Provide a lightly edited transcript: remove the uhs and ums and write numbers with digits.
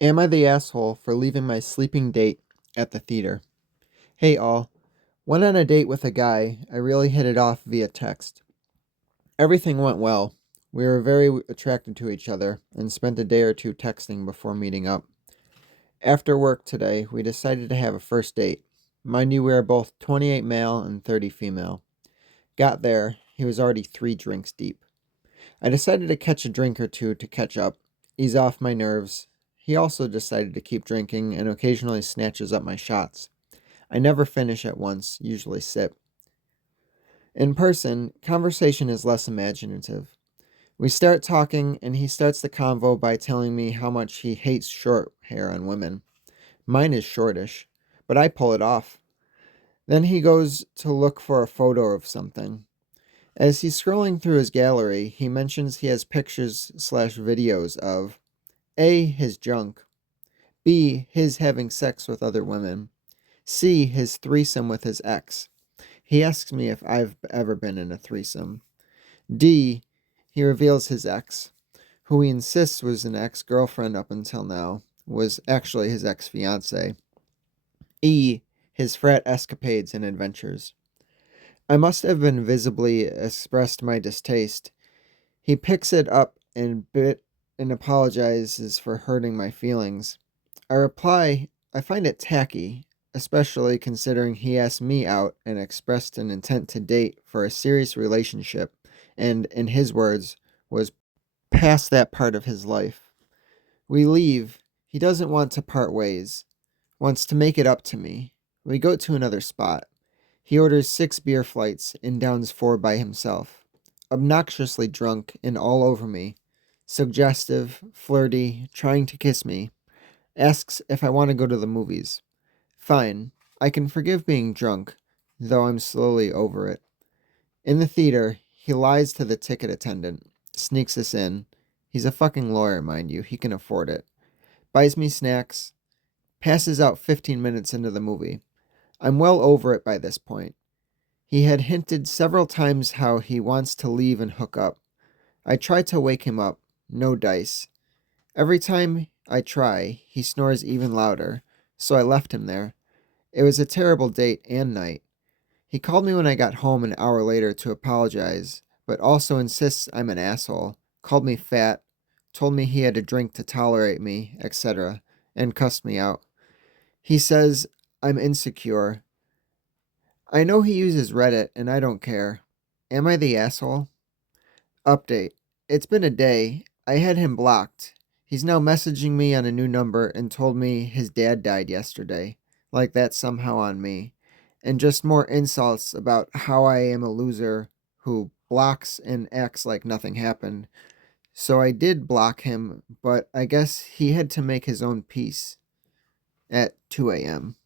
Am I the asshole for leaving my sleeping date at the theater? Hey all, went on a date with a guy. I really hit it off via text. Everything went well. We were very attracted to each other and spent a day or two texting before meeting up. After work today, we decided to have a first date. Mind you, we are both 28 male and 30 female. Got there, he was already 3 drinks deep. I decided to catch a drink or two to catch up, ease off my nerves. He also decided to keep drinking and occasionally snatches up my shots. I never finish at once, usually sip. In person, conversation is less imaginative. We start talking, and he starts the convo by telling me how much he hates short hair on women. Mine is shortish, but I pull it off. Then he goes to look for a photo of something. As he's scrolling through his gallery, he mentions he has pictures/videos of A. His junk, B. His having sex with other women, C. His threesome with his ex. He asks me if I've ever been in a threesome. D. He reveals his ex, who he insists was an ex-girlfriend up until now, was actually his ex-fiancée. E. His frat escapades and adventures. I must have been visibly expressed my distaste. He picks it up and apologizes for hurting my feelings. I reply, I find it tacky, especially considering he asked me out and expressed an intent to date for a serious relationship, and, in his words, was past that part of his life. We leave. He doesn't want to part ways, wants to make it up to me. We go to another spot. He orders 6 beer flights and downs 4 by himself. Obnoxiously drunk and all over me. Suggestive, flirty, trying to kiss me. Asks if I want to go to the movies. Fine. I can forgive being drunk, though I'm slowly over it. In the theater, he lies to the ticket attendant. Sneaks us in. He's a fucking lawyer, mind you. He can afford it. Buys me snacks. Passes out 15 minutes into the movie. I'm well over it by this point. He had hinted several times how he wants to leave and hook up. I try to wake him up. No dice. Every time I try, he snores even louder, so I left him there. It was a terrible date and night. He called me when I got home an hour later to apologize, but also insists I'm an asshole, called me fat, told me he had to drink to tolerate me, etc., and cussed me out. He says I'm insecure. I know he uses Reddit, and I don't care. Am I the asshole? Update. It's been a day. I had him blocked. He's now messaging me on a new number and told me his dad died yesterday. Like that's somehow on me. And just more insults about how I am a loser who blocks and acts like nothing happened. So I did block him, but I guess he had to make his own peace at 2 a.m.